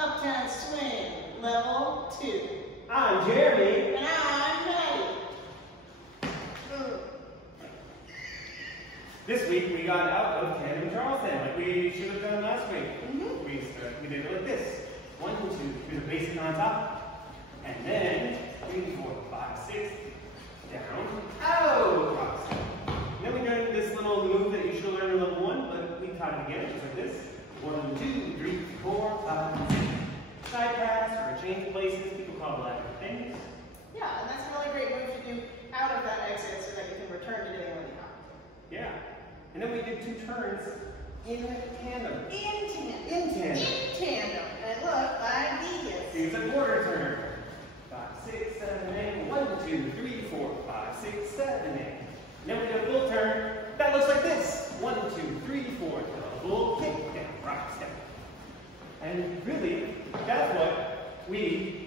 Uptown Swing, level 2. I'm Jeremy. And I'm Maddie. This week we got out of Tandem Charleston, like we should have done last week. We did it like this. 1, 2, here's a basic on top. And then 3, 4, 5, 6, down, out, across. Then we did this little move that you should learn in level 1, but we taught it again, just like this. 1, 2, 3, 4, 5, 6. Side pass or change places, people call it different things. Yeah, and that's a really great move to do out of that exit so that you can return to doing Lindy Hop. Yeah. And then we did 2 turns in tandem. In tandem. In tandem. In tandem. And look, like these. Here's a quarter turn. 5, 6, 7, 8. 1, 2, 3, 4, 5, 6, 7, 8. Then we did a full turn. That looks like this. 1, 2, 3, 4. Double kick down, rock step. And really, that's what we